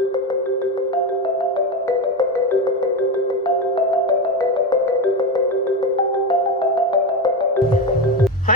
Hi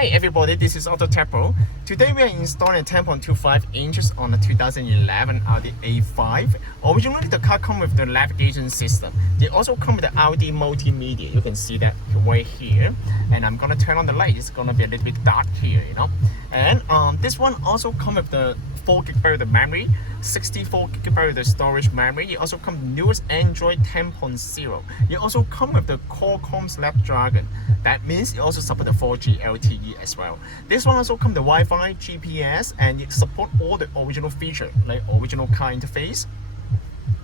everybody, this is AutoTecPro. Today we are installing 10.25 inches on the 2011 Audi A4. Originally the car comes with the navigation system. They also come with the Audi multimedia. You can see that right here. And I'm gonna turn on the light. It's gonna be a little bit dark here, you know. And this one also comes with the 4GB of memory, 64GB of the storage memory. It also comes with newest Android 10.0. It also comes with the Qualcomm Snapdragon. That means it also supports the 4G LTE as well. This one also comes with the Wi-Fi, GPS, and it supports all the original features, like original car interface.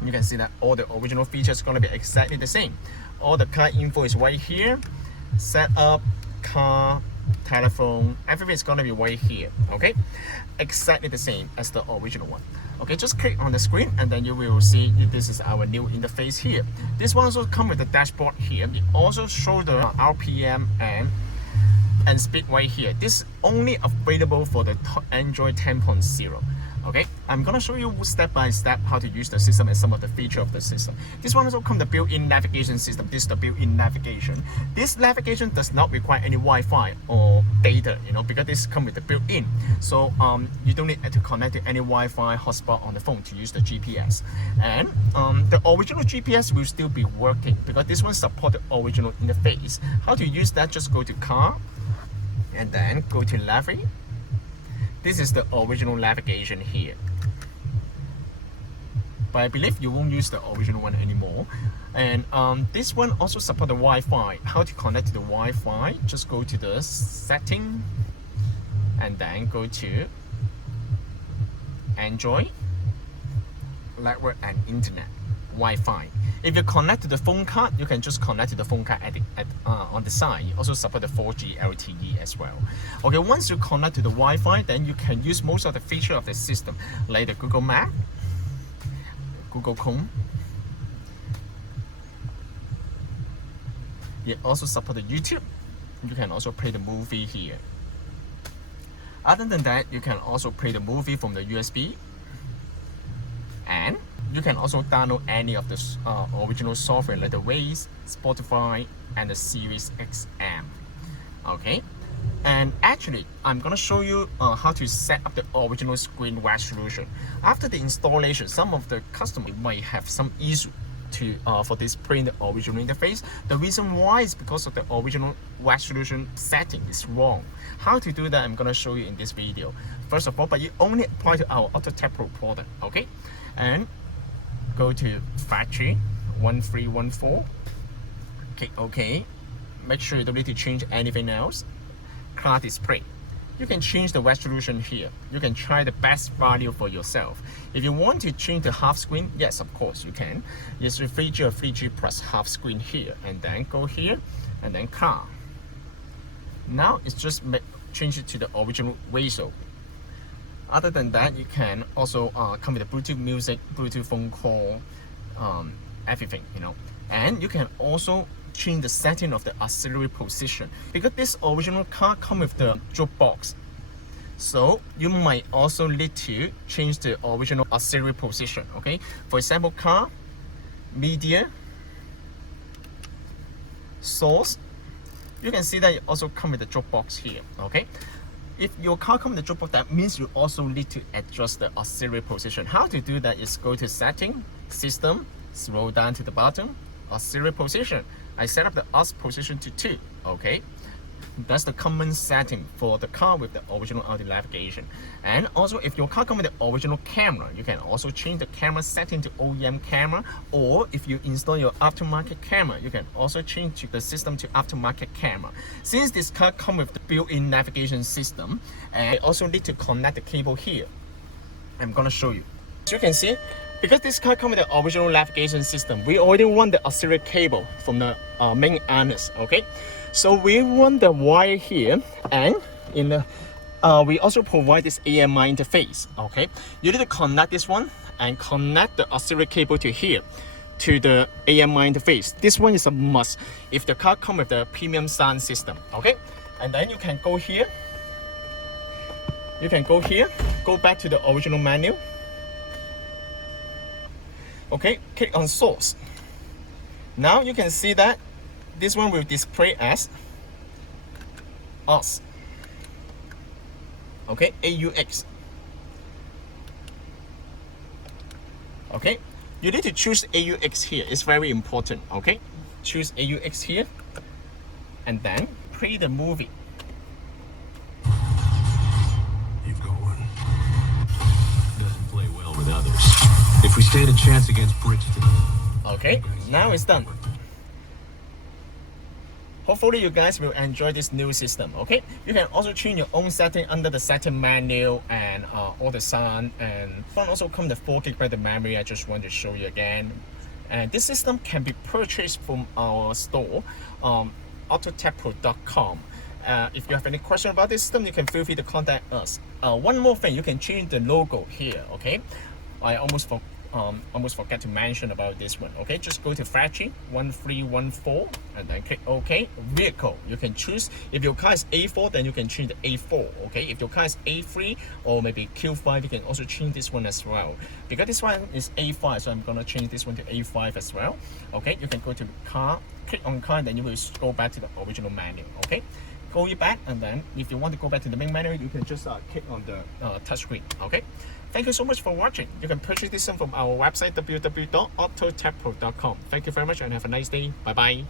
You can see that all the original features are going to be exactly the same. All the car info is right here. Setup, car, telephone, everything is going to be right here. Okay, exactly the same as the original one. Okay, just click on the screen and then you will see this is our new interface here. This one also comes with the dashboard here. It also shows the RPM and speed right here. This is only available for the Android 10.0. Okay, I'm gonna show you step by step how to use the system and some of the features of the system. This one also comes with the built-in navigation system. This is the built-in navigation. This navigation does not require any Wi-Fi or data, you know, because this comes with the built-in. So you don't need to connect to any Wi-Fi hotspot on the phone to use the GPS. And the original GPS will still be working because this one supports the original interface. How to use that? Just go to car and then go to library. This is the original navigation here. But I believe you won't use the original one anymore. And this one also supports the Wi-Fi. How to connect to the Wi-Fi? Just go to the setting and then go to Android, network and internet, Wi-Fi. If you connect to the phone card, you can just connect to the phone card on the side. You also support the 4G LTE as well. Okay, once you connect to the Wi-Fi, then you can use most of the features of the system, like the Google Map, Google Chrome. It also supports the YouTube. You can also play the movie here. Other than that, you can also play the movie from the USB. And you can also download any of the original software like the Waze, Spotify, and the Series XM. Okay, and actually, I'm gonna show you how to set up the original screen resolution. After the installation, some of the customers might have some issue for displaying the original interface. The reason why is because of the original resolution setting is wrong. How to do that, I'm gonna show you in this video. First of all, but it only applies to our AutoTecPro product. Okay, and go to factory 1314. Click OK. Make sure you don't need to change anything else. Car display. You can change the resolution here. You can try the best value for yourself. If you want to change the half screen, yes, of course you can. It's a 3G or 3G plus half screen here, and then go here, and then car. Now it's just change it to the original ratio. Other than that, you can also come with the Bluetooth music, Bluetooth phone call, everything, you know. And you can also change the setting of the auxiliary position because this original car comes with the jukebox. So you might also need to change the original auxiliary position. Okay, for example, car, media, source. You can see that it also comes with the jukebox here. Okay. If your car comes with the jukebox, that means you also need to adjust the auxiliary position. How to do that is go to setting, system, scroll down to the bottom, auxiliary position. I set up the aux position to 2. Okay, that's the common setting for the car with the original Audi navigation. And also, if your car comes with the original camera, you can also change the camera setting to OEM camera, or if you install your aftermarket camera, you can also change the system to aftermarket camera. Since this car comes with the built-in navigation system, and I also need to connect the cable here. I'm gonna show you. As you can see, because this car comes with the original navigation system, we already run the auxiliary cable from the main harness. Okay, so we run the wire here, and in the we also provide this AMI interface. Okay, you need to connect this one and connect the auxiliary cable to here to the AMI interface. This one is a must if the car comes with the premium sound system. Okay, and then you can go here. You can go here, go back to the original menu. Okay, click on source. Now you can see that this one will display as us. Okay, AUX. Okay, you need to choose AUX here. It's very important. Okay, choose AUX here, and then play the movie. You've got one. Doesn't play well with others. If we stand a chance against Bridgeton. Okay, now it's done. Hopefully you guys will enjoy this new system. Okay, you can also change your own setting under the setting menu and all the sound, and also come the 4 GB memory. I just want to show you again. And this system can be purchased from our store, AutoTecPro.com. If you have any question about this system, you can feel free to contact us. One more thing, you can change the logo here. Okay, I almost forgot to mention about this one. Okay, just go to factory 1314 and then click OK. Vehicle, you can choose. If your car is A4, then you can change the A4. Okay, if your car is A3 or maybe Q5, you can also change this one as well. Because this one is A5, so I'm gonna change this one to A5 as well. Okay, you can go to car, click on car, and then you will go back to the original menu. Okay, go back, and then if you want to go back to the main menu, you can just click on the touch screen. Okay, thank you so much for watching. You can purchase this one from our website www.autotecpro.com. Thank you very much and have a nice day. Bye bye.